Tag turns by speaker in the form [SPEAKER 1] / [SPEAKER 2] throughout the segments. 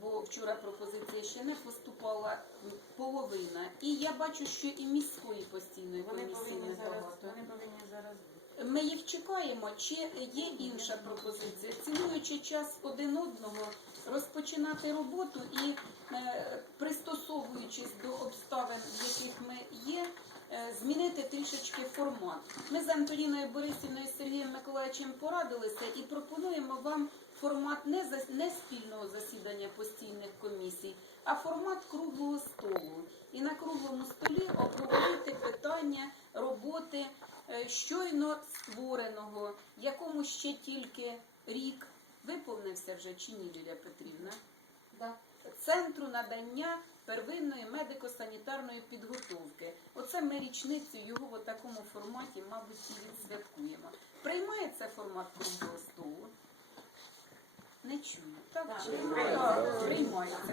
[SPEAKER 1] бо вчора пропозиція ще не поступала половина. І я бачу, що і міської постійної
[SPEAKER 2] Вони
[SPEAKER 1] комісії
[SPEAKER 2] повинні зараз,
[SPEAKER 1] небагато.
[SPEAKER 2] вони повинні зараз бути.
[SPEAKER 1] Ми їх чекаємо. Чи є інша пропозиція? Цінуючи час один одного, розпочинати роботу і е, пристосовуючись до обставин, в яких ми є, е, змінити трішечки формат. Ми з Антоніною Борисівною і Сергієм Миколаївичем порадилися і пропонуємо вам формат не, за, не спільного засідання постійних комісій, а формат круглого столу. І на круглому столі обговорити питання роботи е, щойно створеного, якому ще тільки рік виповнився вже чи ні, Лілія Петрівна?
[SPEAKER 2] Да.
[SPEAKER 1] Центру надання первинної медико-санітарної підготовки. Оце ми річницю його в такому форматі, мабуть, і відсвяткуємо. Приймається формат круглого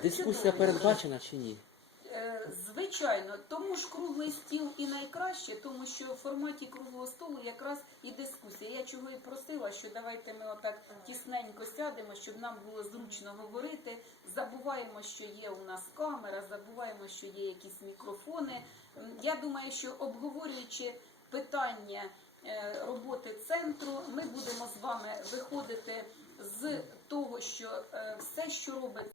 [SPEAKER 3] Дискусія передбачена чи ні?
[SPEAKER 1] Е, Звичайно, тому ж круглий стіл і найкраще, тому що в форматі круглого столу якраз і дискусія. Я чого і просила, що давайте ми отак тісненько сядемо, щоб нам було зручно говорити. Забуваємо, що є у нас камера, забуваємо, що є якісь мікрофони. Я думаю, що обговорюючи питання е, роботи центру, ми будемо з вами виходити з того, що е, все, що робить